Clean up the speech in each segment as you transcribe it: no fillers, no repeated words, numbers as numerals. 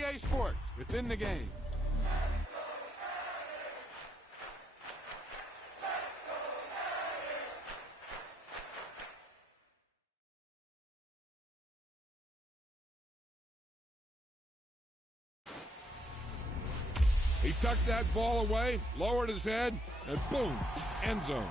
EA Sports. It's in the game. He tucked that ball away, lowered his head, and boom, end zone.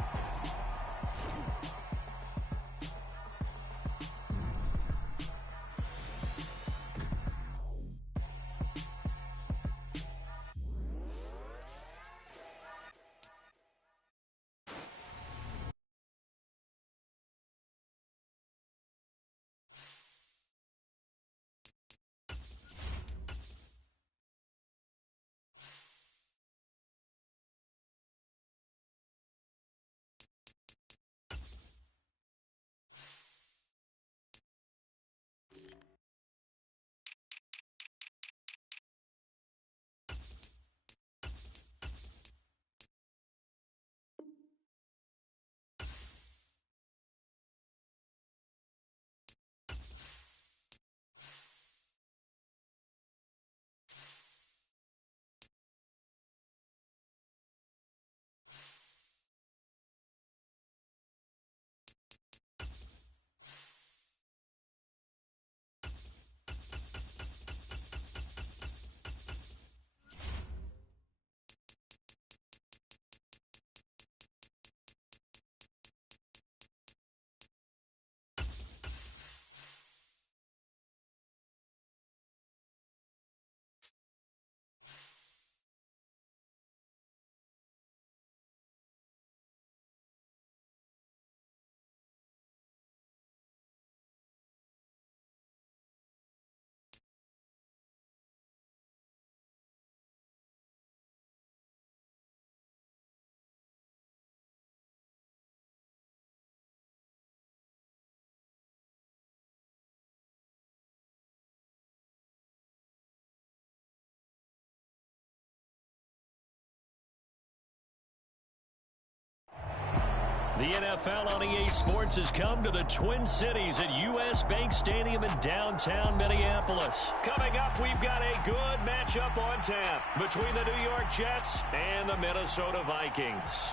The NFL on EA Sports has come to the Twin Cities at U.S. Bank Stadium in downtown Minneapolis. Coming up, we've got a good matchup on tap between the New York Jets and the Minnesota Vikings.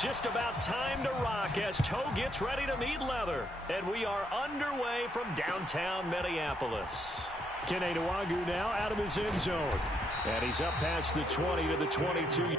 Just about time to rock as Toe gets ready to meet leather. And we are underway from downtown Minneapolis. Kene Nwangwu now out of his end zone. And he's up past the 20 to the 22.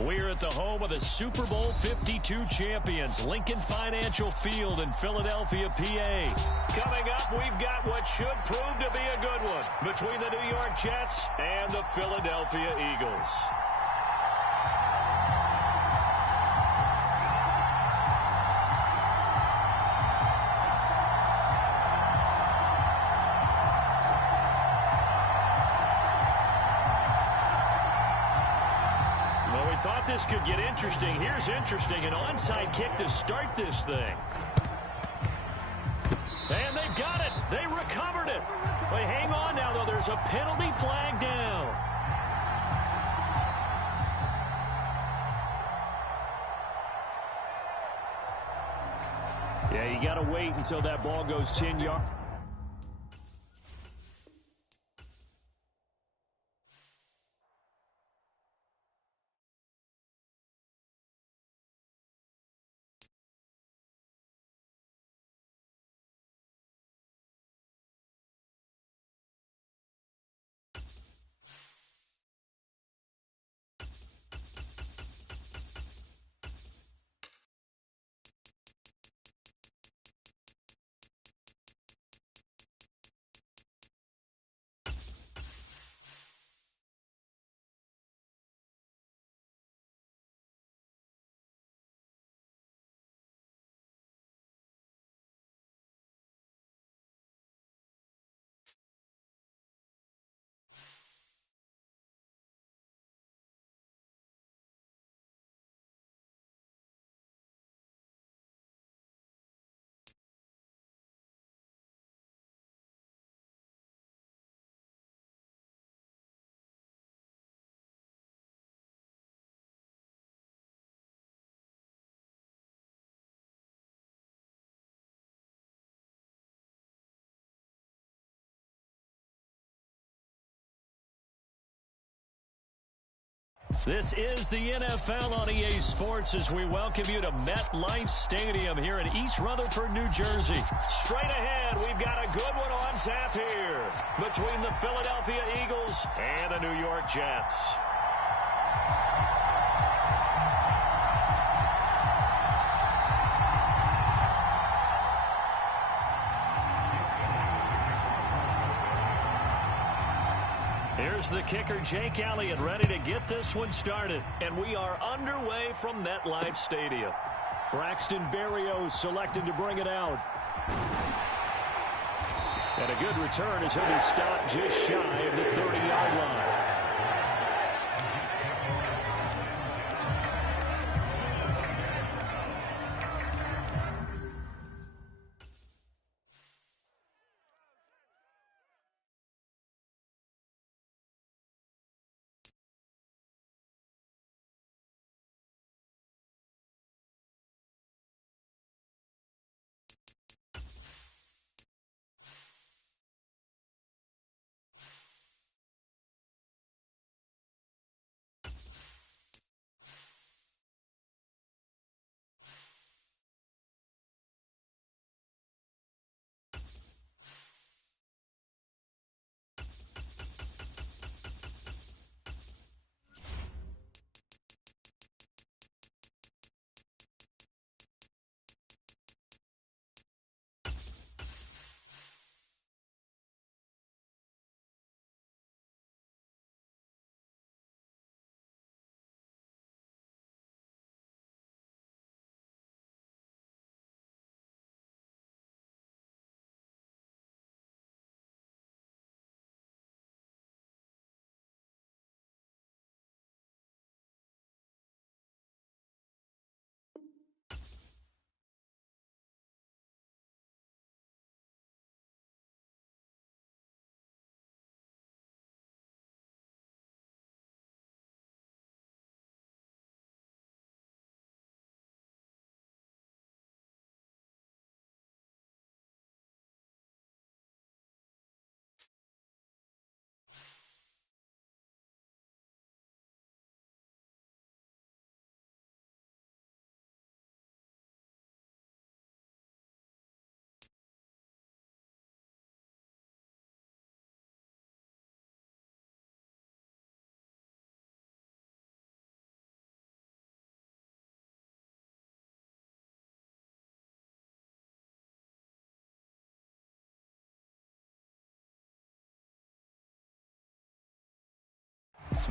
We're at the home of the Super Bowl 52 champions, Lincoln Financial Field in Philadelphia, PA. Coming up, we've got what should prove to be a good one between the New York Jets and the Philadelphia Eagles. Thought this could get interesting. Here's interesting. An onside kick to start this thing. And they've got it. They recovered it. They hang on now, though. There's a penalty flag down. Yeah, you got to wait until that ball goes 10 yards. This is the NFL on EA Sports as we welcome you to MetLife Stadium here in East Rutherford, New Jersey. Straight ahead, we've got a good one on tap here between the Philadelphia Eagles and the New York Jets. Here's the kicker, Jake Elliott, ready to get this one started. And we are underway from MetLife Stadium. Braxton Berrios selected to bring it out. And a good return as he'll be stopped just shy of the 30-yard line.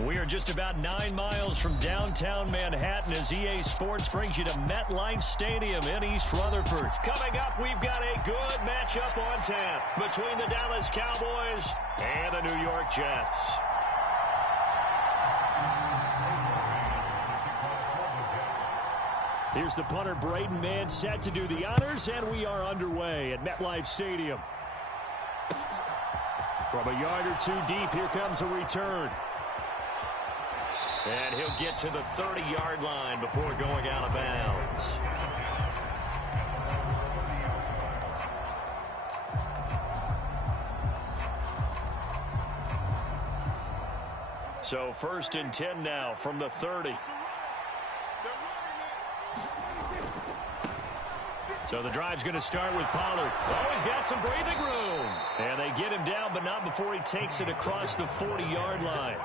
We are just about 9 miles from downtown Manhattan as EA Sports brings you to MetLife Stadium in East Rutherford. Coming up, we've got a good matchup on tap between the Dallas Cowboys and the New York Jets. Here's the punter, Braden Mann, set to do the honors, and we are underway at MetLife Stadium. From a yard or two deep, here comes a return. And he'll get to the 30-yard line before going out of bounds. So 1st and 10 now from the 30. So the drive's going to start with Pollard. Oh, he's got some breathing room. And they get him down, but not before he takes it across the 40-yard line.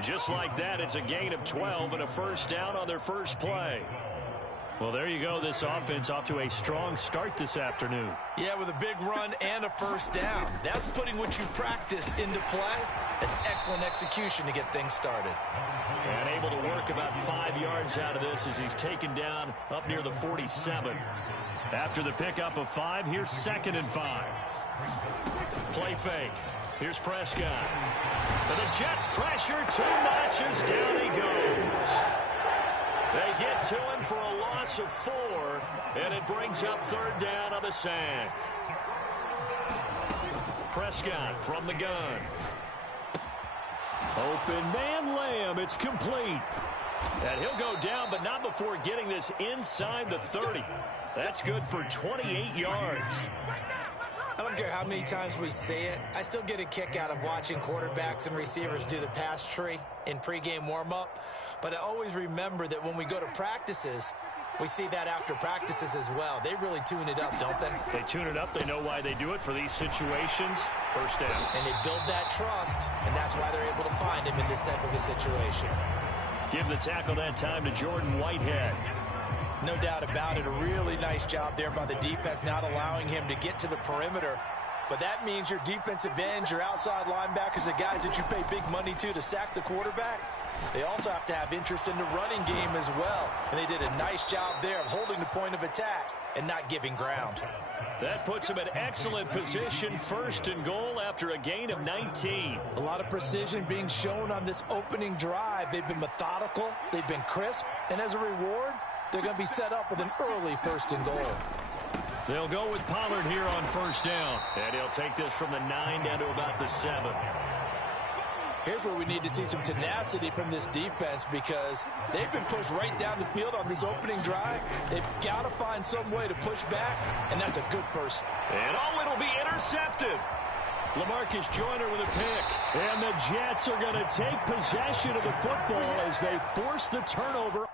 Just like that, it's a gain of 12 and a first down on their first play. Well, there you go. This offense off to a strong start this afternoon. Yeah, with a big run and a first down. That's putting what you practice into play. It's excellent execution to get things started. And able to work about 5 yards out of this as he's taken down up near the 47. After the pickup of 5, here's 2nd and 5. Play fake. Here's Prescott. And the Jets pressure too much as down he goes. They get to him for a loss of 4, and it brings up 3rd down on the sack. Prescott from the gun. Open man, Lamb. It's complete. And he'll go down, but not before getting this inside the 30. That's good for 28 yards. And I'm care how many times we say it, I still get a kick out of watching quarterbacks and receivers do the pass tree in pregame warm-up. But I always remember that when we go to practices, we see that after practices as well. They really tune it up, don't they? They tune it up. They know why they do it for these situations. First down. And they build that trust, and that's why they're able to find him in this type of a situation. Give the tackle that time to Jordan Whitehead. No doubt about it. A really nice job there by the defense, not allowing him to get to the perimeter. But that means your defensive ends, your outside linebackers, the guys that you pay big money to sack the quarterback, they also have to have interest in the running game as well. And they did a nice job there of holding the point of attack and not giving ground. That puts him in excellent position, first and goal after a gain of 19. A lot of precision being shown on this opening drive. They've been methodical, they've been crisp, and as a reward, they're going to be set up with an early first and goal. They'll go with Pollard here on first down. And he'll take this from the 9 down to about the 7. Here's where we need to see some tenacity from this defense because they've been pushed right down the field on this opening drive. They've got to find some way to push back, and that's a good first. And it'll be intercepted. LaMarcus Joyner with a pick. And the Jets are going to take possession of the football as they force the turnover.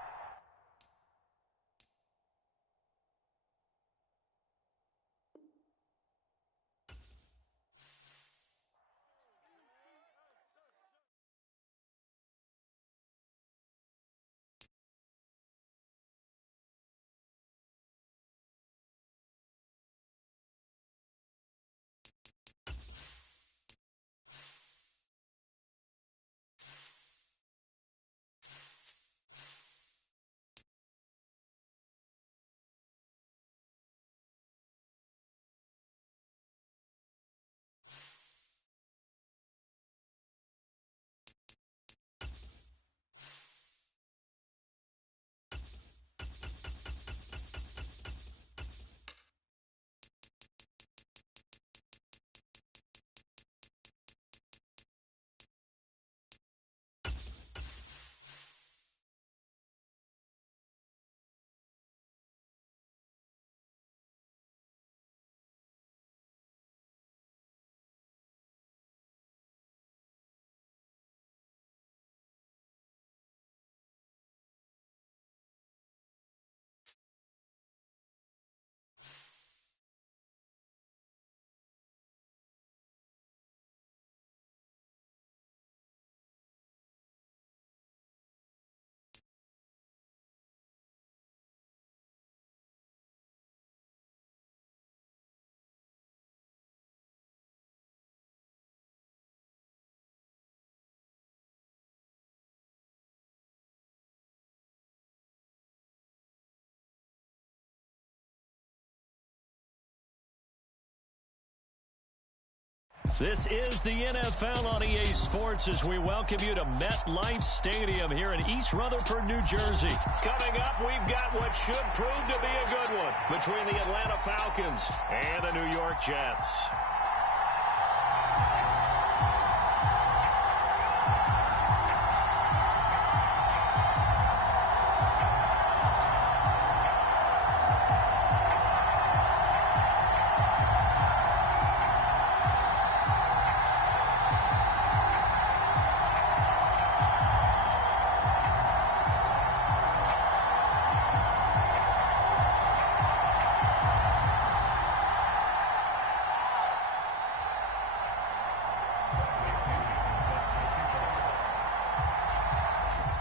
This is the NFL on EA Sports as we welcome you to MetLife Stadium here in East Rutherford, New Jersey. Coming up, we've got what should prove to be a good one between the Atlanta Falcons and the New York Jets.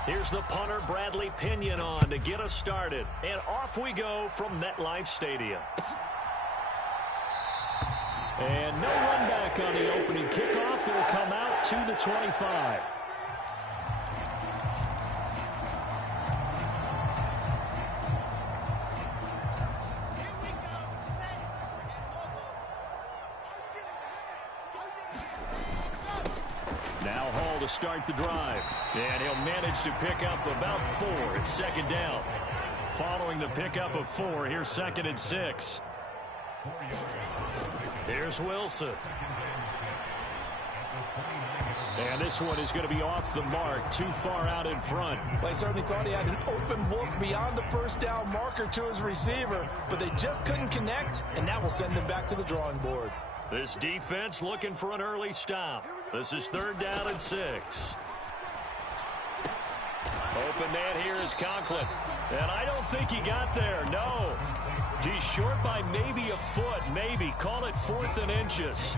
Here's the punter, Bradley Pinion, on to get us started. And off we go from MetLife Stadium. And no run back on the opening kickoff. It'll come out to the 25. Now Hall to start the drive. And he'll manage to pick up about 4 at second down. Following the pickup of 4, here's 2nd and 6. Here's Wilson. And this one is going to be off the mark, too far out in front. They certainly thought he had an open look beyond the first down marker to his receiver, but they just couldn't connect, and that will send them back to the drawing board. This defense looking for an early stop. This is 3rd down and 6. Open man here is Conklin. And I don't think he got there, no. He's short by maybe a foot, maybe. Call it 4th and inches.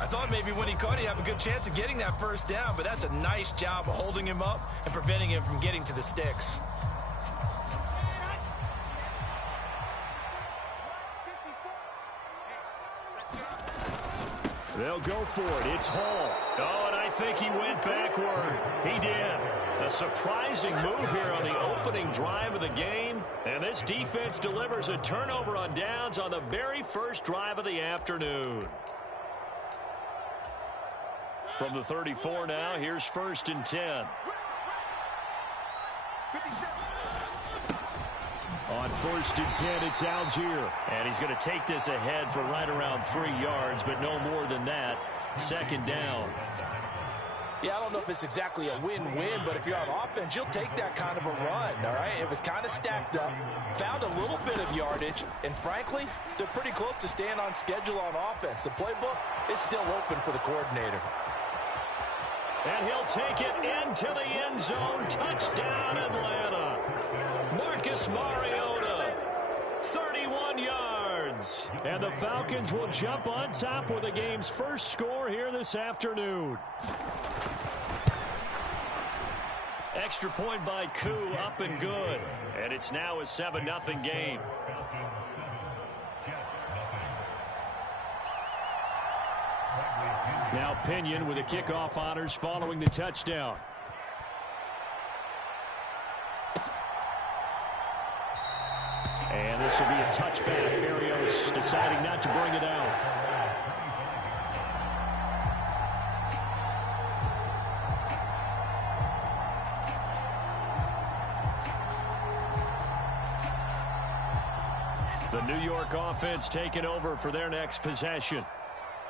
I thought maybe when he caught it, he'd have a good chance of getting that first down, but that's a nice job of holding him up and preventing him from getting to the sticks. They'll go for it. It's Hall. Oh, and I think he went backward. He did. A surprising move here on the opening drive of the game. And this defense delivers a turnover on downs on the very first drive of the afternoon. From the 34 now, here's 1st and 10. On 1st and 10, it's Algier. And he's going to take this ahead for right around 3 yards, but no more than that. 2nd down. Yeah, I don't know if it's exactly a win-win, but if you're on offense, you'll take that kind of a run, all right? It was kind of stacked up, found a little bit of yardage, and frankly, they're pretty close to staying on schedule on offense. The playbook is still open for the coordinator. And he'll take it into the end zone. Touchdown, Atlanta. Marcus Mariota, 31 yards. And the Falcons will jump on top with the game's first score here this afternoon. Extra point by Koo, up and good. And it's now a 7-0 game. Now Pinion with the kickoff honors following the touchdown. And this will be a touchback. Berrios deciding not to bring it out. The New York offense taking over for their next possession.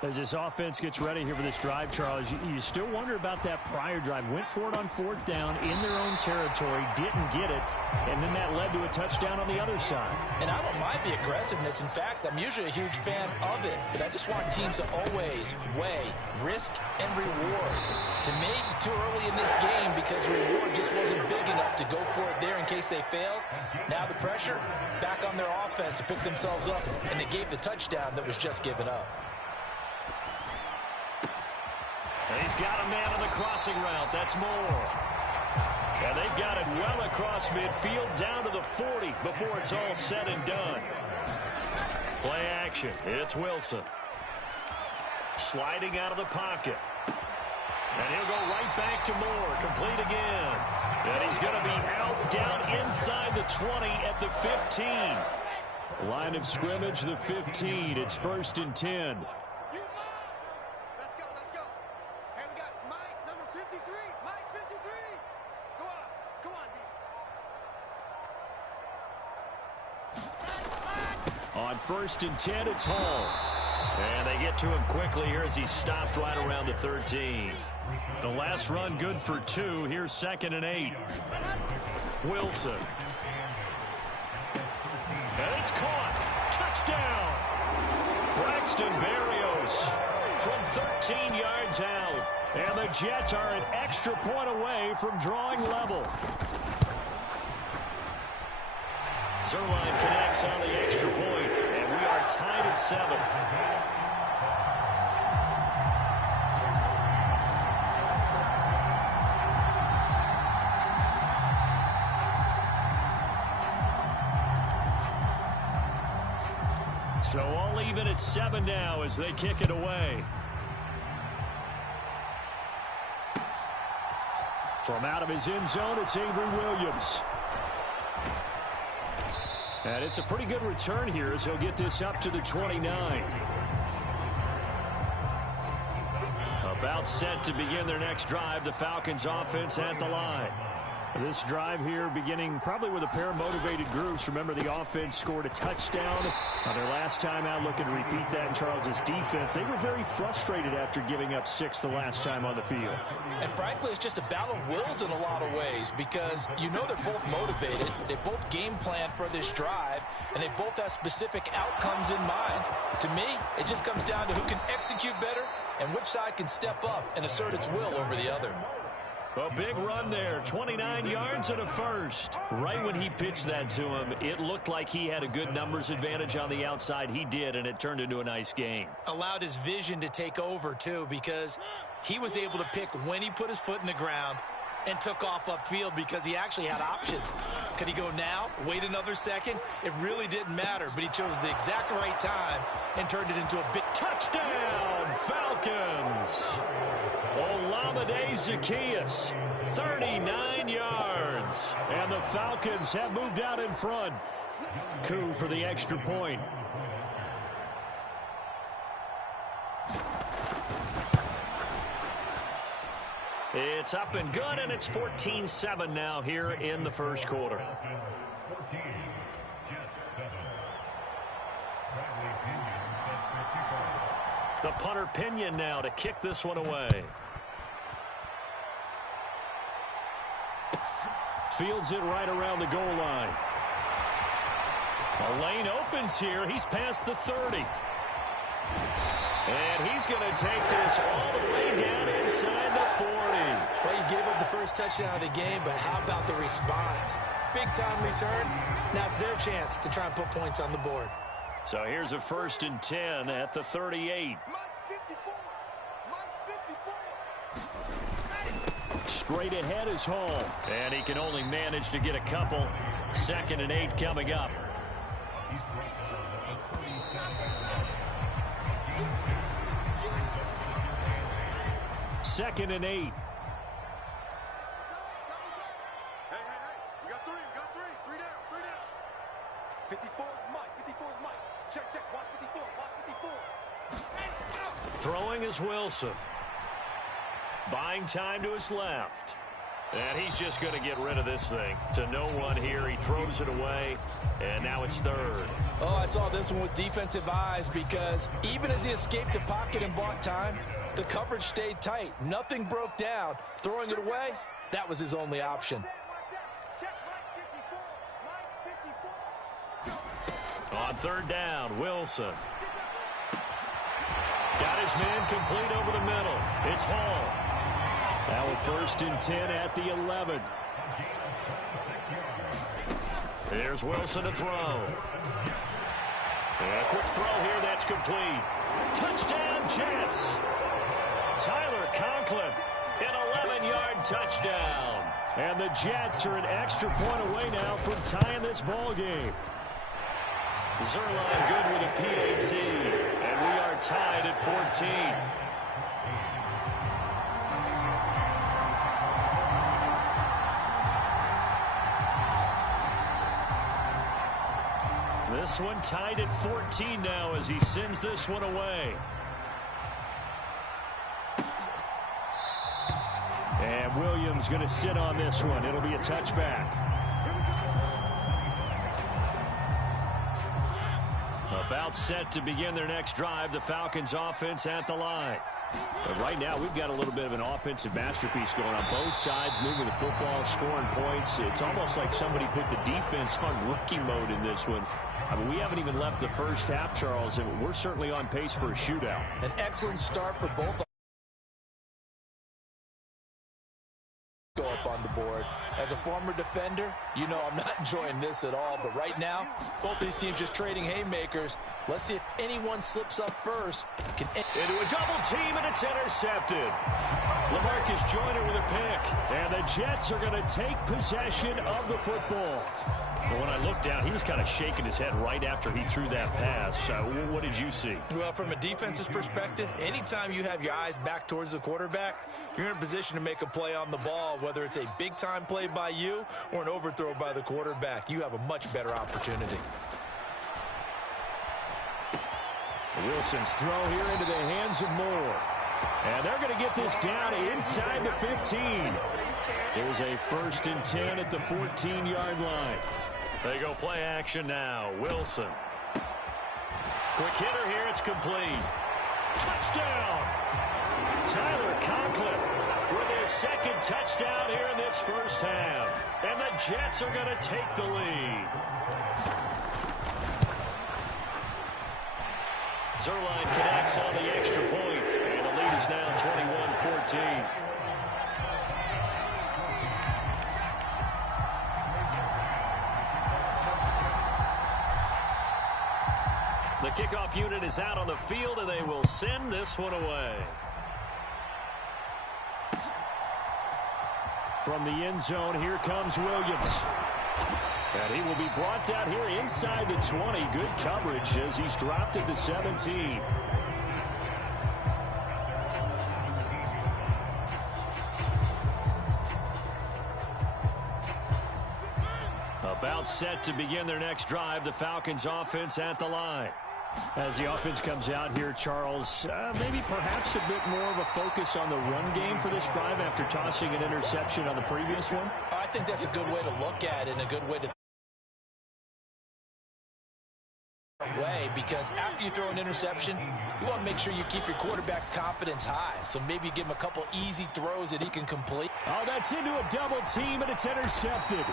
As this offense gets ready here for this drive, Charles, you still wonder about that prior drive. Went for it on 4th down in their own territory, didn't get it, and then that led to a touchdown on the other side. And I don't mind the aggressiveness. In fact, I'm usually a huge fan of it, but I just want teams to always weigh risk and reward. To me, too early in this game because the reward just wasn't big enough to go for it there in case they failed. Now the pressure back on their offense to pick themselves up, and they gave the touchdown that was just given up. He's got a man on the crossing route. That's Moore. And they've got it well across midfield down to the 40 before it's all said and done. Play action. It's Wilson. Sliding out of the pocket. And he'll go right back to Moore. Complete again. And he's going to be out down inside the 20 at the 15. Line of scrimmage, the 15. It's 1st and 10. On 1st and 10, it's Hall. And they get to him quickly here as he stopped right around the 13. The last run good for 2. Here's 2nd and 8. Wilson. And it's caught. Touchdown. Braxton Berrios from 13 yards out. And the Jets are an extra point away from drawing level. Zerline connects on the extra point, and we are tied at 7. So all even at 7 now as they kick it away. From out of his end zone, it's Avery Williams. And it's a pretty good return here as he'll get this up to the 29. About set to begin their next drive, the Falcons offense at the line. This drive here beginning probably with a pair of motivated groups. Remember, the offense scored a touchdown on their last time out, looking to repeat that in Charles's defense. They were very frustrated after giving up 6 the last time on the field. And frankly, it's just a battle of wills in a lot of ways because you know they're both motivated. They both game plan for this drive, and they both have specific outcomes in mind. To me, it just comes down to who can execute better and which side can step up and assert its will over the other. A big run there, 29 yards and a first. Right when he pitched that to him, it looked like he had a good numbers advantage on the outside. He did, and it turned into a nice game. Allowed his vision to take over, too, because he was able to pick when he put his foot in the ground and took off upfield because he actually had options. Could he go now, wait another second? It really didn't matter, but he chose the exact right time and turned it into a big touchdown, Falcons. Olamide Zaccheaus, 39 yards. And the Falcons have moved out in front. Coup for the extra point. It's up and good, and it's 14-7 now here in the first quarter. The punter Pinion now to kick this one away. Fields it right around the goal line. The lane opens here. He's past the 30. And he's going to take this all the way down inside the 40. Well, you gave up the first touchdown of the game, but how about the response? Big-time return. Now it's their chance to try and put points on the board. So here's a 1st and 10 at the 38. Straight ahead is home. And he can only manage to get a couple. 2nd and 8 coming up. Second and 8. Hey, we got three. 3 down. 54 is Mike. Check. Watch 54. Throwing is Wilson. Buying time to his left. And he's just going to get rid of this thing. To no one here. He throws it away. And now it's 3rd. Oh, I saw this one with defensive eyes because even as he escaped the pocket and bought time, the coverage stayed tight. Nothing broke down. Throwing it away, that was his only option. On 3rd down, Wilson. Got his man complete over the middle. It's Hall. Now a 1st and 10 at the 11. Here's Wilson to throw. And a quick throw here that's complete. Touchdown, Jets. Tyler Conklin, an 11-yard touchdown. And the Jets are an extra point away now from tying this ball game. Zerline good with a PAT. And we are tied at 14. This one tied at 14 now as he sends this one away. And Williams going to sit on this one. It'll be a touchback. About set to begin their next drive. The Falcons offense at the line. But right now, we've got a little bit of an offensive masterpiece going on both sides, moving the football, scoring points. It's almost like somebody put the defense on rookie mode in this one. I mean, we haven't even left the first half, Charles, and we're certainly on pace for a shootout. An excellent start for both. Go up on the board. As a former defender, you know I'm not enjoying this at all. But right now, both these teams just trading haymakers. Let's see if anyone slips up first. Into a double team, and it's intercepted. LaMarcus Joyner with a pick. And the Jets are going to take possession of the football. But when I looked down, he was kind of shaking his head right after he threw that pass. What did you see? Well, from a defense's perspective, anytime you have your eyes back towards the quarterback, you're in a position to make a play on the ball, whether it's a big-time play by you or an overthrow by the quarterback. You have a much better opportunity. Wilson's throw here into the hands of Moore. And they're going to get this down inside the 15. There's a 1st and 10 at the 14-yard line. They go play action now. Wilson. Quick hitter here. It's complete. Touchdown. Tyler Conklin with his 2nd touchdown here in this first half. And the Jets are going to take the lead. Zerline connects on the extra point. And the lead is now 21-14. The kickoff unit is out on the field, and they will send this one away. From the end zone, here comes Williams. And he will be brought down here inside the 20. Good coverage as he's dropped at the 17. About set to begin their next drive, the Falcons offense at the line. As the offense comes out here, Charles, maybe perhaps a bit more of a focus on the run game for this drive after tossing an interception on the previous one? I think that's a good way to look at it and a good way to because after you throw an interception, you want to make sure you keep your quarterback's confidence high. So maybe you give him a couple easy throws that he can complete. Oh, that's into a double team, and it's intercepted.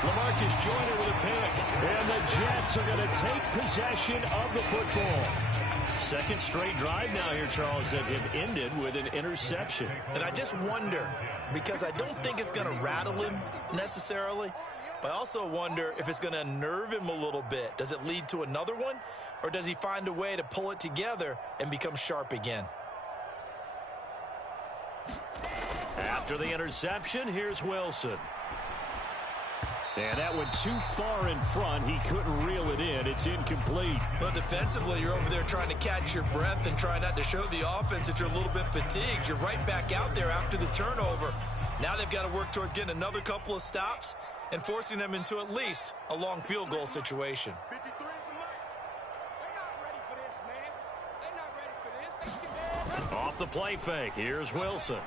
LaMarcus Joyner with a pick. And the Jets are going to take possession of the football. 2nd straight drive now here, Charles, that have ended with an interception. And I just wonder, because I don't think it's going to rattle him necessarily, but I also wonder if it's going to unnerve him a little bit. Does it lead to another one, or does he find a way to pull it together and become sharp again? After the interception, here's Wilson. And that went too far in front. He couldn't reel it in. It's incomplete. Well, defensively, you're over there trying to catch your breath and try not to show the offense that you're a little bit fatigued. You're right back out there after the turnover. Now they've got to work towards getting another couple of stops and forcing them into at least a long field goal situation. 53 is the mark. They're not ready for this, man. They're not ready for this. They should be Off the play fake, here's Wilson.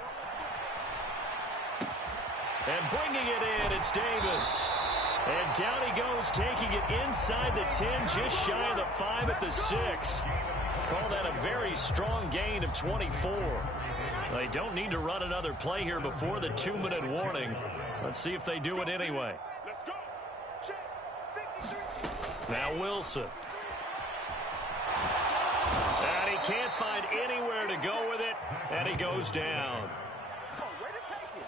And bringing it in, it's Davis. And down he goes, taking it inside the 10, just shy of the 5 at the 6. Call that a very strong gain of 24. They don't need to run another play here before the 2-minute warning. Let's see if they do it anyway. Let's go. Check. 53. Now Wilson. And he can't find anywhere to go with it, and he goes down.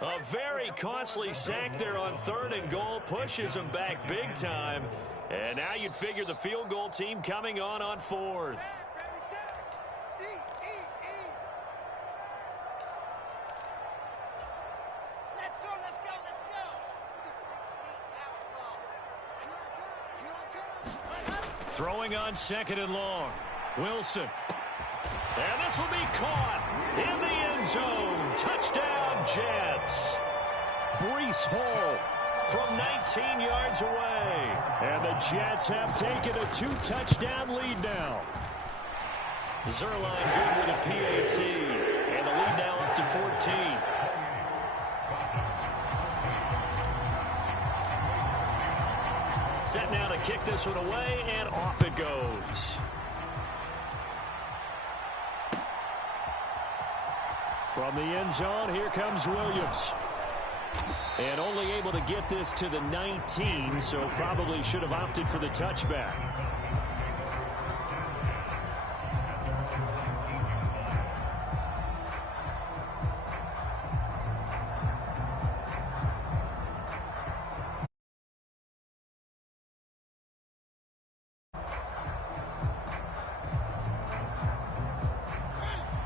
A very costly sack there on 3rd and goal, pushes him back big time. And now you'd figure the field goal team coming on 4th. Let's go, let's go, let's go. 16 Throwing on 2nd and long. Wilson. And this will be caught in the end zone. Touchdown, Jets. Breece Hall from 19 yards away. And the Jets have taken a 2-touchdown lead now. Zerline good with a PAT. And the lead now up to 14. Set now to kick this one away, and off it goes. From the end zone, here comes Williams. And only able to get this to the 19, so probably should have opted for the touchback.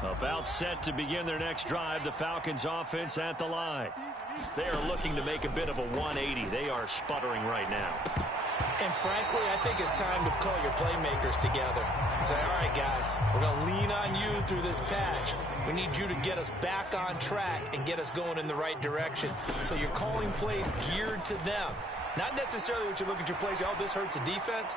About set to begin their next drive, the Falcons offense at the line. They are looking to make a bit of a 180. They are sputtering right now. And frankly, I think it's time to call your playmakers together and say, all right, guys, we're going to lean on you through this patch. We need you to get us back on track and get us going in the right direction. So you're calling plays geared to them. Not necessarily what you look at your plays, oh, this hurts the defense.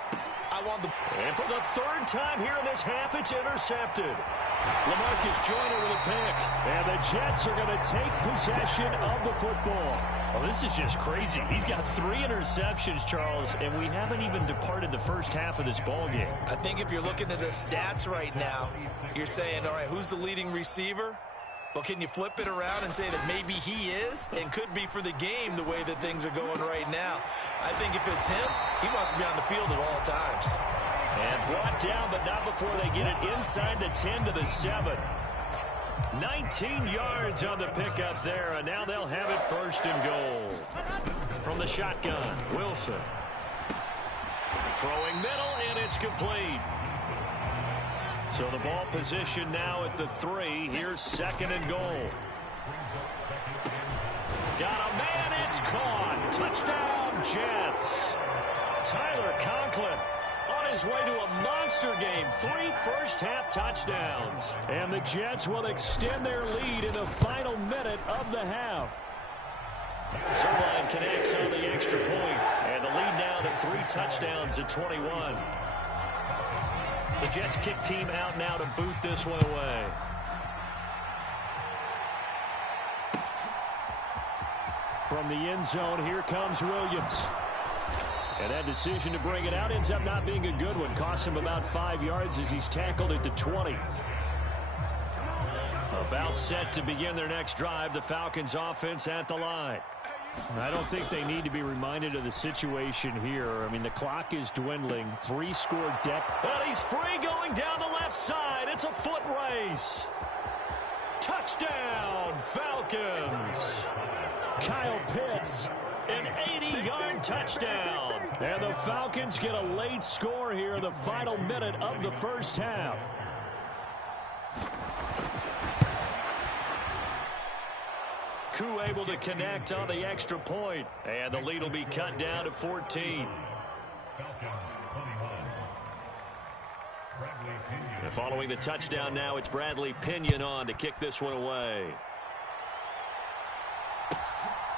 And for the third time here in this half, it's intercepted. LaMarcus Joyner with a pick. And the Jets are going to take possession of the football. Well, this is just crazy. He's got 3 interceptions, Charles, and we haven't even departed the first half of this ball game. I think if you're looking at the stats right now, you're saying, all right, who's the leading receiver? Well, can you flip it around and say that maybe he is and could be for the game the way that things are going right now? I think if it's him, he must be on the field at all times. And brought down, but not before they get it inside the 10 to the 7. 19 yards on the pickup there, and now they'll have it first and goal. From the shotgun, Wilson. Throwing middle, and it's complete. So the ball position now at the 3. Here's second and goal. Got a man, it's caught. Touchdown, Jets. Tyler Conklin on his way to a monster game. 3 first-half touchdowns. And the Jets will extend their lead in the final minute of the half. Zerline connects on the extra point, and the lead now to 3 touchdowns at 21. The Jets kick team out now to boot this one away. From the end zone, here comes Williams. And that decision to bring it out ends up not being a good one. Costs him about 5 yards as he's tackled at the 20. About set to begin their next drive, the Falcons offense at the line. I don't think they need to be reminded of the situation here. I mean, the clock is dwindling. 3-score deficit. And he's free going down the left side. It's a foot race. Touchdown, Falcons. Kyle Pitts, an 80-yard touchdown. And the Falcons get a late score here in the final minute of the first half. Koo able to connect on the extra point. And the lead will be cut down to 14. And following the touchdown now, it's Bradley Pinion on to kick this one away.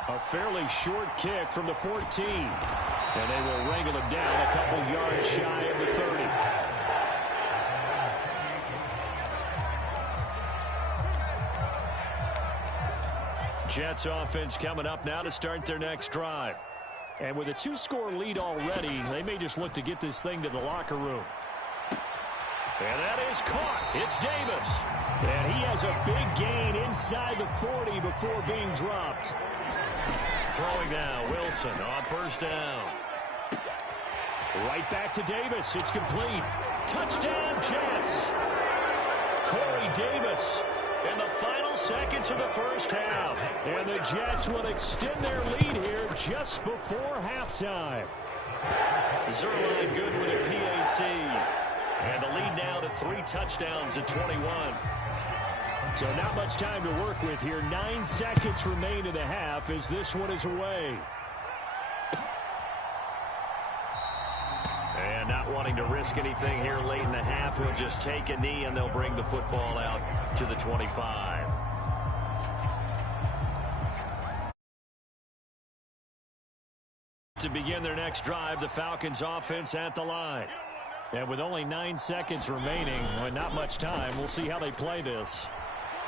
A fairly short kick from the 14. And they will wrangle him down a couple yards shy of the 30. Jets offense coming up now to start their next drive. And with a 2-score lead already, they may just look to get this thing to the locker room. And that is caught. It's Davis. And he has a big gain inside the 40 before being dropped. Throwing now, Wilson on first down. Right back to Davis. It's complete. Touchdown, Jets. Corey Davis in the final seconds of the first half. And the Jets will extend their lead here just before halftime. Zerline good with a PAT. And the lead now to 3 touchdowns at 21. So not much time to work with here. 9 seconds remain in the half as this one is away. And not wanting to risk anything here late in the half, he'll just take a knee and they'll bring the football out to the 25. To begin their next drive, the Falcons offense at the line. And with only 9 seconds remaining, not much time, we'll see how they play this.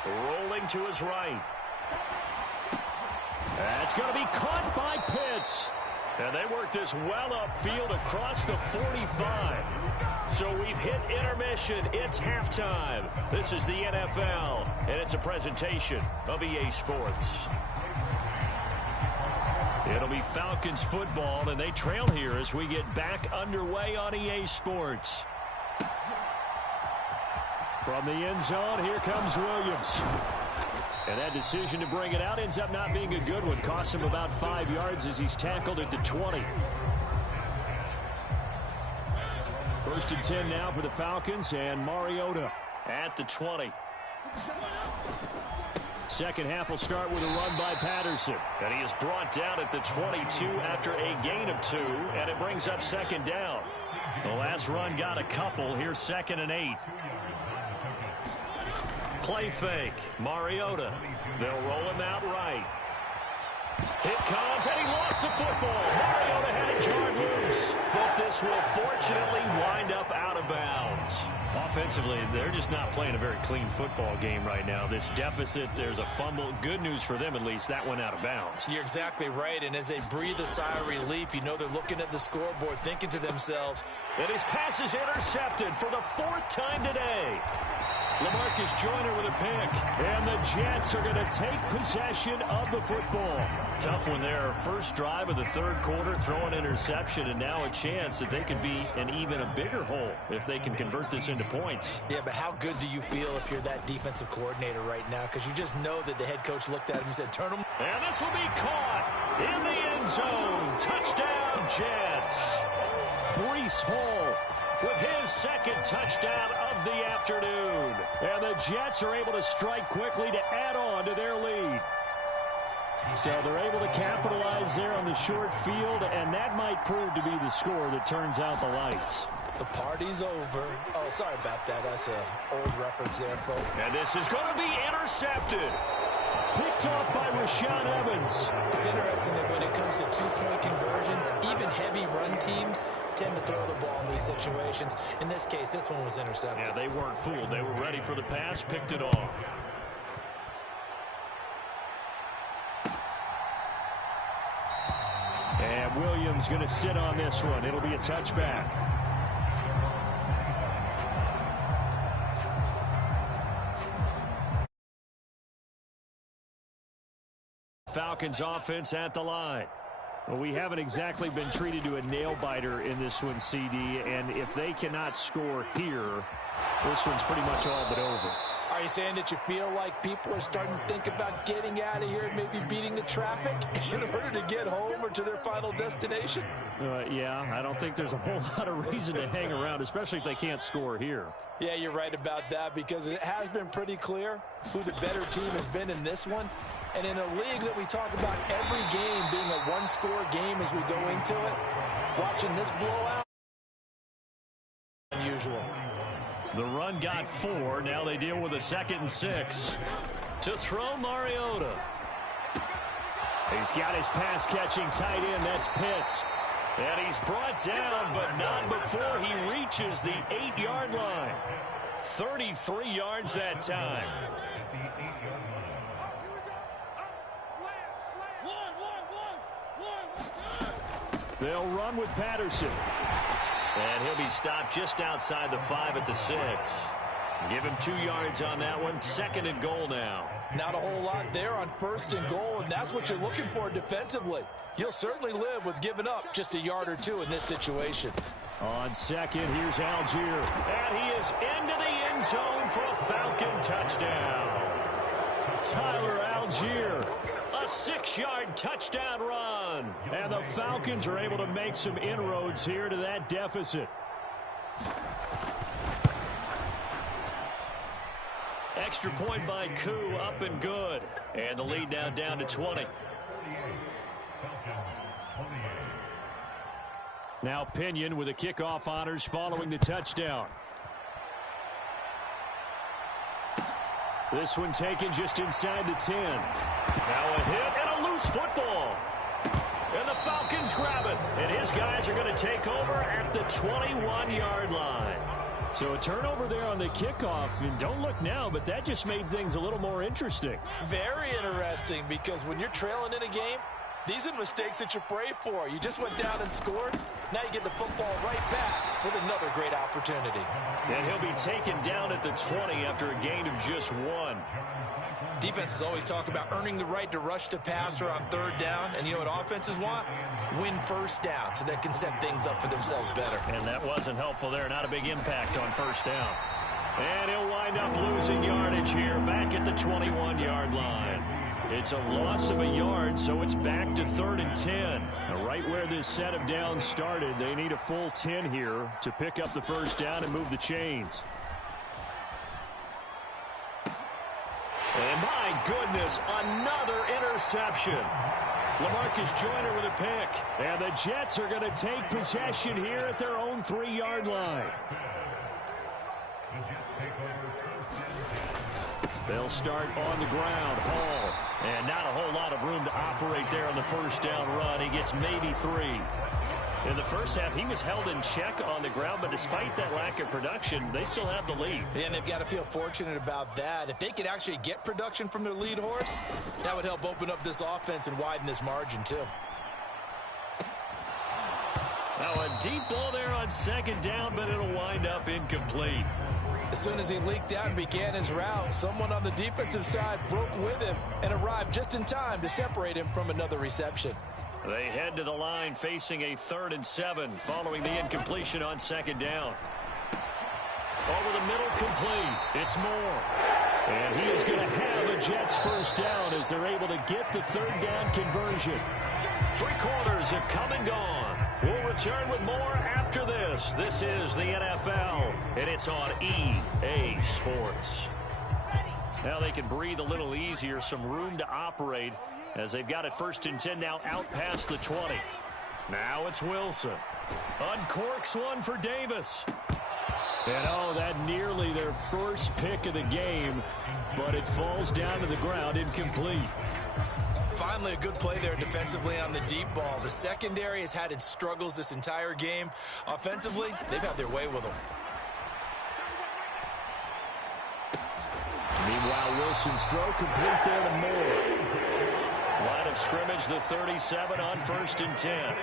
Rolling to his right. That's going to be caught by Pitts. And they work this well upfield across the 45. So we've hit intermission. It's halftime. This is the NFL, and it's a presentation of EA Sports. It'll be Falcons football, and they trail here as we get back underway on EA Sports. From the end zone, here comes Williams. And that decision to bring it out ends up not being a good one. Costs him about 5 yards as he's tackled at the 20. First and 10 now for the Falcons, and Mariota at the 20. Second half will start with a run by Patterson. And he is brought down at the 22 after a gain of 2, and it brings up second down. The last run got a couple. Here's 2nd and 8. Play fake. Mariota. They'll roll him out right. It comes, and he lost the football. Mariota had it jarred loose. But this will fortunately Offensively, they're just not playing a very clean football game right now. This deficit, there's a fumble. Good news for them, at least. That went out of bounds. You're exactly right, and as they breathe a sigh of relief, you know they're looking at the scoreboard, thinking to themselves. And his pass is intercepted for the 4th time today. LaMarcus Joyner with a pick. And the Jets are going to take possession of the football. Tough one there. First drive of the 3rd quarter, throw an interception, and now a chance that they could be in even a bigger hole if they can convert this into points. Yeah, but how good do you feel if you're that defensive coordinator right now? Because you just know that the head coach looked at him and said, turn him. And this will be caught in the end zone. Touchdown, Jets. Breece Hall with his 2nd touchdown of the afternoon. And the Jets are able to strike quickly to add on to their lead. So they're able to capitalize there on the short field, and that might prove to be the score that turns out the lights. The party's over. Oh, sorry about that. That's an old reference there, folks. And this is going to be intercepted. Picked off by Rashaan Evans. It's interesting that when it comes to 2-point conversions, even heavy run teams tend to throw the ball in these situations. In this case, this one was intercepted. Yeah, they weren't fooled. They were ready for the pass, picked it off. And Williams going to sit on this one. It'll be a touchback. Falcons offense at the line. Well, we haven't exactly been treated to a nail-biter in this one, CD, and if they cannot score here, this one's pretty much all but over. Are you saying that you feel like people are starting to think about getting out of here and maybe beating the traffic in order to get home or to their final destination? Yeah, I don't think there's a whole lot of reason to hang around, especially if they can't score here. Yeah, you're right about that, because it has been pretty clear who the better team has been in this one. And in a league that we talk about every game being a one-score game as we go into it, watching this blowout, unusual. The run got 4. Now they deal with a 2nd and 6. To throw, Mariota. He's got his pass-catching tight end. That's Pitts. And he's brought down, but not before he reaches the 8-yard line. 33 yards that time. They'll run with Patterson. And he'll be stopped just outside the 5 at the 6. Give him 2 yards on that one. 2nd and goal now. Not a whole lot there on 1st and goal, and that's what you're looking for defensively. You'll certainly live with giving up just a yard or 2 in this situation. On 2nd, here's Algier. And he is into the end zone for a Falcon touchdown. Tyler Algier. A 6-yard touchdown run. And the Falcons are able to make some inroads here to that deficit. Extra point by Koo, up and good. And the lead now down to 20. Now Pinion with the kickoff honors following the touchdown. This one taken just inside the 10. Now a hit and a loose football. And the Falcons grab it. And his guys are going to take over at the 21-yard line. So a turnover there on the kickoff. And don't look now, but that just made things a little more interesting. Very interesting, because when you're trailing in a game, these are the mistakes that you pray for. You just went down and scored. Now you get the football right back with another great opportunity. And he'll be taken down at the 20 after a gain of just 1. Defenses always talk about earning the right to rush the passer on 3rd down. And you know what offenses want? Win 1st down so they can set things up for themselves better. And that wasn't helpful there. Not a big impact on 1st down. And he'll wind up losing yardage here back at the 21-yard line. It's a loss of a yard, so it's back to 3rd and 10. Now, right where this set of downs started, they need a full 10 here to pick up the 1st down and move the chains. And my goodness, another interception. LaMarcus Joyner with a pick. And the Jets are going to take possession here at their own 3-yard line. They'll start on the ground. Hall. And not a whole lot of room to operate there on the 1st down run. He gets maybe 3. In the first half, he was held in check on the ground, but despite that lack of production, they still have the lead. And they've got to feel fortunate about that. If they could actually get production from their lead horse, that would help open up this offense and widen this margin, too. Now a deep ball there on second down, but it'll wind up incomplete. As soon as he leaked out and began his route, someone on the defensive side broke with him and arrived just in time to separate him from another reception. They head to the line facing a 3rd and 7 following the incompletion on second down. Over the middle, complete. It's Moore. And he is going to have a Jets first down as they're able to get the 3rd down conversion. 3 quarters have come and gone. We'll return with more after this. This is the NFL, and it's on EA Sports. Now they can breathe a little easier, some room to operate as they've got it 1st and 10 now out past the 20. Now it's Wilson. Uncorks one for Davis. And oh, that nearly their first pick of the game, but it falls down to the ground incomplete. Finally, a good play there defensively on the deep ball. The secondary has had its struggles this entire game. Offensively, they've had their way with them. Meanwhile, Wilson's throw complete there to Moore. Line of scrimmage, the 37 on 1st and 10.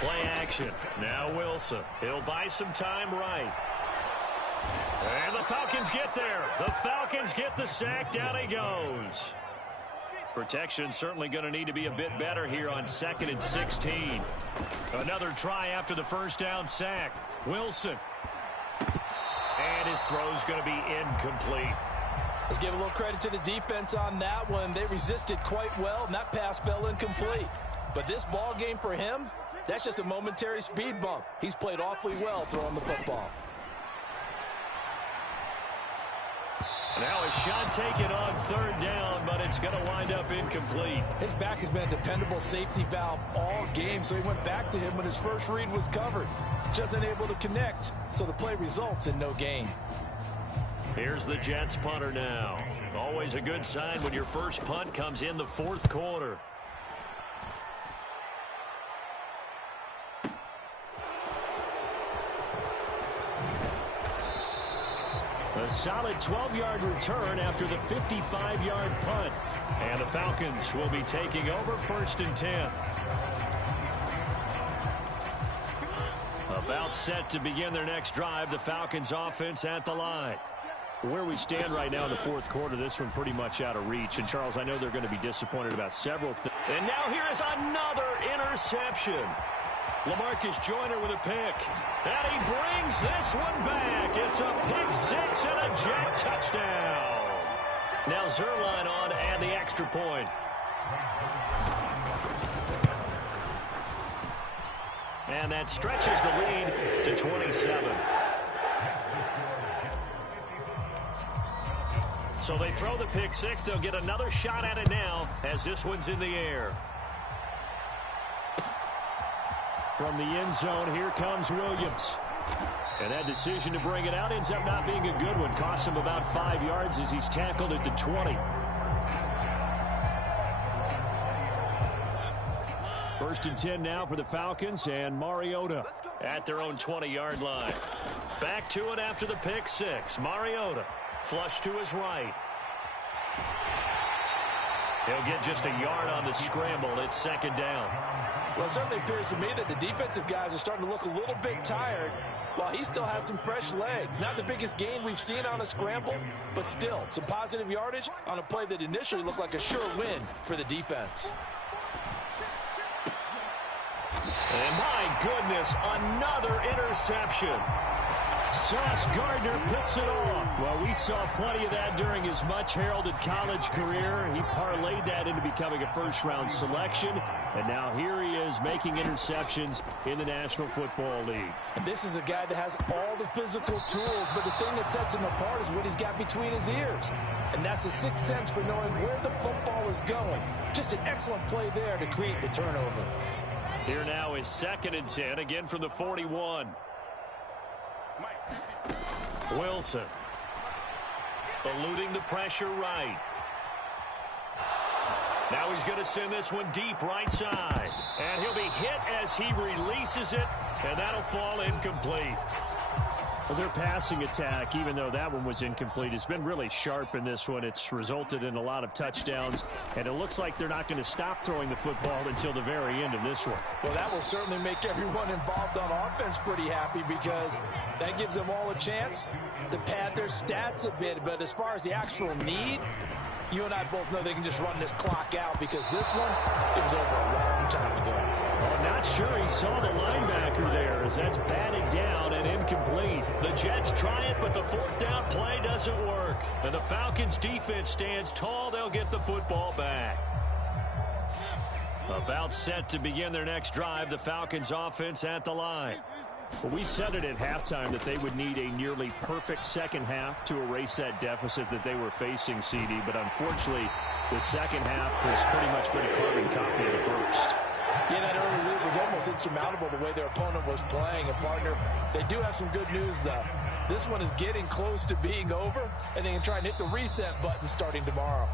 Play action. Now Wilson. He'll buy some time right. And the Falcons get there. The Falcons get the sack. Down he goes. Protection certainly going to need to be a bit better here on 2nd and 16. Another try after the first down sack. Wilson. And his throw's going to be incomplete. Let's give a little credit to the defense on that one. They resisted quite well, and that pass fell incomplete. But this ball game for him, that's just a momentary speed bump. He's played awfully well throwing the football. Now a shot taken on 3rd down, but it's going to wind up incomplete. His back has been a dependable safety valve all game, so he went back to him when his first read was covered. Just unable to connect, so the play results in no gain. Here's the Jets punter now. Always a good sign when your first punt comes in the 4th quarter. A solid 12-yard return after the 55-yard punt. And the Falcons will be taking over 1st and 10. About set to begin their next drive. The Falcons offense at the line. Where we stand right now in the 4th quarter, this one pretty much out of reach. And, Charles, I know they're going to be disappointed about several things. And now here is another interception. LaMarcus Joyner with a pick. And he brings this one back. It's a pick 6 and a Jet touchdown. Now Zerline on to add the extra point. And that stretches the lead to 27. So they throw the pick 6. They'll get another shot at it now as this one's in the air. From the end zone, here comes Williams. And that decision to bring it out ends up not being a good one. Costs him about 5 yards as he's tackled at the 20. 1st and 10 now for the Falcons, and Mariota at their own 20-yard line. Back to it after the pick 6. Mariota flush to his right. He'll get just a yard on the scramble. It's 2nd down. Well, it certainly appears to me that the defensive guys are starting to look a little bit tired while he still has some fresh legs. Not the biggest gain we've seen on a scramble, but still some positive yardage on a play that initially looked like a sure win for the defense. And my goodness, another interception. Sauce Gardner picks it off. Well, we saw plenty of that during his much-heralded college career. He parlayed that into becoming a first-round selection. And now here he is making interceptions in the National Football League. And this is a guy that has all the physical tools, but the thing that sets him apart is what he's got between his ears. And that's the sixth sense for knowing where the football is going. Just an excellent play there to create the turnover. Here now is 2nd and 10, again from the 41. Wilson eluding the pressure right. Now he's going to send this one deep right side. And he'll be hit as he releases it, and that'll fall incomplete. Well, their passing attack, even though that one was incomplete, has been really sharp in this one. It's resulted in a lot of touchdowns, and it looks like they're not going to stop throwing the football until the very end of this one. Well, that will certainly make everyone involved on offense pretty happy because that gives them all a chance to pad their stats a bit. But as far as the actual need, you and I both know they can just run this clock out because this one, it was over a long time ago. Well, I'm not sure he saw the linebacker there as that's batted down and incomplete. The Jets try it, but the fourth down play doesn't work. And the Falcons defense stands tall. They'll get the football back. About set to begin their next drive, the Falcons offense at the line. Well, we said it at halftime that they would need a nearly perfect second half to erase that deficit that they were facing, CD. But unfortunately, the second half has pretty much been a carbon copy of the first. Yeah, that early lead was almost insurmountable the way their opponent was playing. And, partner, they do have some good news, though. This one is getting close to being over, and they can try and hit the reset button starting tomorrow.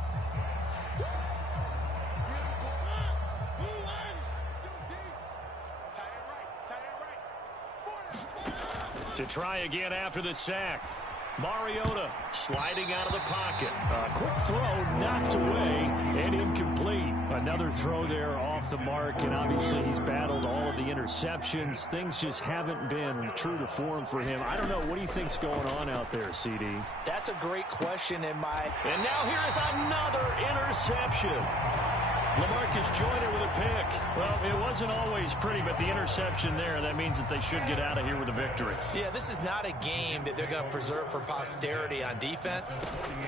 To try again after the sack. Mariota sliding out of the pocket. A quick throw knocked away and incomplete. Another throw there off the mark, and obviously he's battled all of the interceptions. Things just haven't been true to form for him. I don't know. What do you think's going on out there, CD? That's a great question in my... And now here is another interception. LaMarcus Joyner with a pick. Well, it wasn't always pretty, but the interception there, that means that they should get out of here with a victory. Yeah, this is not a game that they're going to preserve for posterity on defense,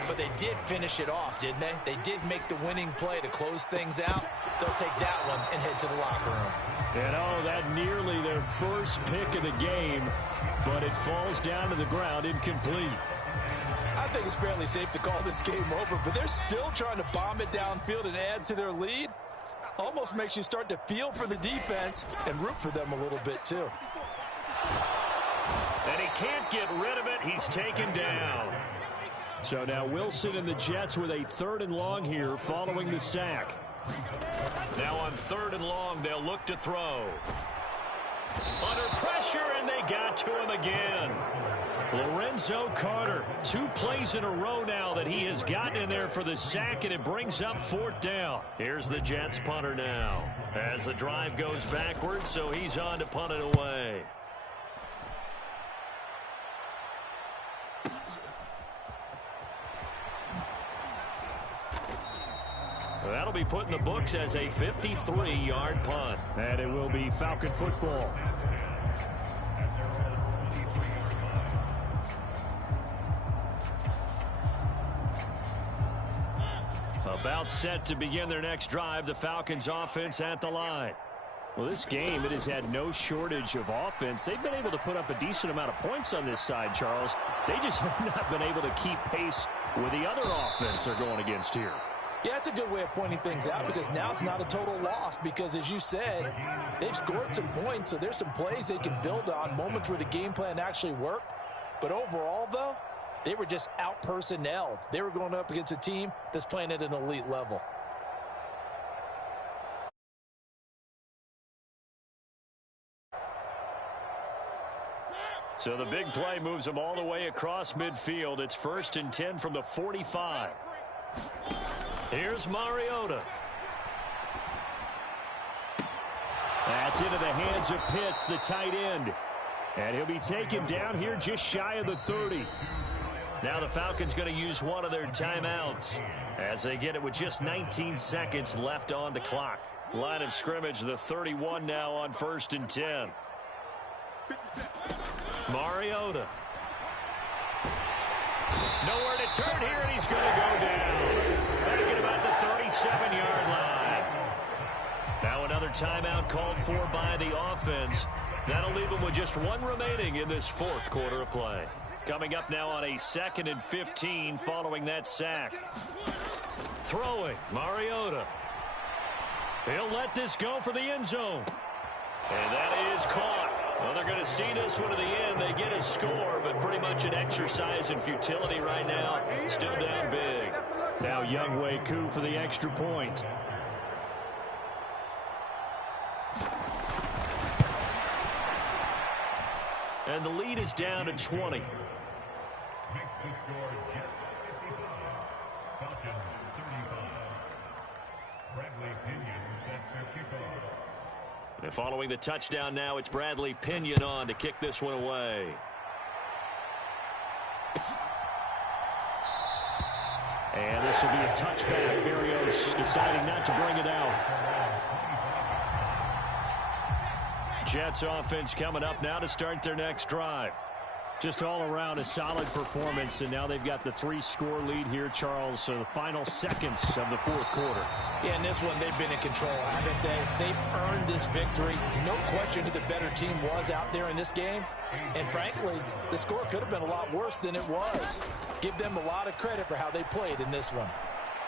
but they did finish it off, didn't they? They did make the winning play to close things out. They'll take that one and head to the locker room. And oh, that nearly their first pick of the game, but it falls down to the ground incomplete. I think it's fairly safe to call this game over, but they're still trying to bomb it downfield and add to their lead. Almost makes you start to feel for the defense and root for them a little bit, too. And he can't get rid of it. He's taken down. So now Wilson and the Jets with a 3rd and long here following the sack. Now on 3rd and long, they'll look to throw. Under pressure, and they got to him again. Lorenzo Carter, 2 plays in a row now that he has gotten in there for the sack, and it brings up 4th down. Here's the Jets punter now as the drive goes backwards, so he's on to punt it away. That'll be put in the books as a 53-yard punt. And it will be Falcon football. About set to begin their next drive, the Falcons offense at the line. Well, this game, it has had no shortage of offense. They've been able to put up a decent amount of points on this side, Charles. They just have not been able to keep pace with the other offense they're going against here. Yeah, that's a good way of pointing things out because now it's not a total loss because, as you said, they've scored some points, so there's some plays they can build on, moments where the game plan actually worked. But overall, though, they were just out-personnelled. They were going up against a team that's playing at an elite level. So the big play moves them all the way across midfield. It's 1st and 10 from the 45. Here's Mariota. That's into the hands of Pitts, the tight end. And he'll be taken down here just shy of the 30. Now the Falcons going to use one of their timeouts as they get it with just 19 seconds left on the clock. Line of scrimmage, the 31 now on 1st and 10. Mariota. Nowhere to turn here, and he's going to go down. Back at about the 37-yard line. Now another timeout called for by the offense. That'll leave them with just 1 remaining in this 4th quarter of play. Coming up now on a 2nd and 15 following that sack. Throwing, Mariota. He'll let this go for the end zone. And that is caught. Well, they're going to see this one to the end. They get a score, but pretty much an exercise in futility right now. Still down big. Now Younghoe Koo for the extra point. And the lead is down to 20. Makes the score Jets 55, Falcons 35. Bradley Pinion sets their kickoff. And following the touchdown now, it's Bradley Pinion on to kick this one away. And this will be a touchback. Berrios deciding not to bring it out. Jets offense coming up now to start their next drive. Just all around a solid performance, and now they've got the 3-score lead here, Charles, so the final seconds of the fourth quarter. Yeah, in this one, they've been in control, haven't they? They've earned this victory. No question who the better team was out there in this game. And frankly, the score could have been a lot worse than it was. Give them a lot of credit for how they played in this one.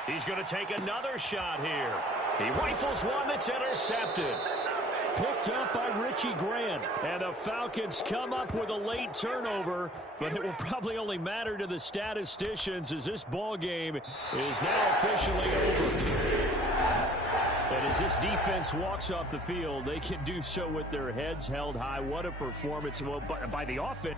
He's going to take another shot here. He rifles one that's intercepted. Picked up by Richie Grant. And the Falcons come up with a late turnover, but it will probably only matter to the statisticians as this ball game is now officially over. And as this defense walks off the field, they can do so with their heads held high. What a performance by the offense.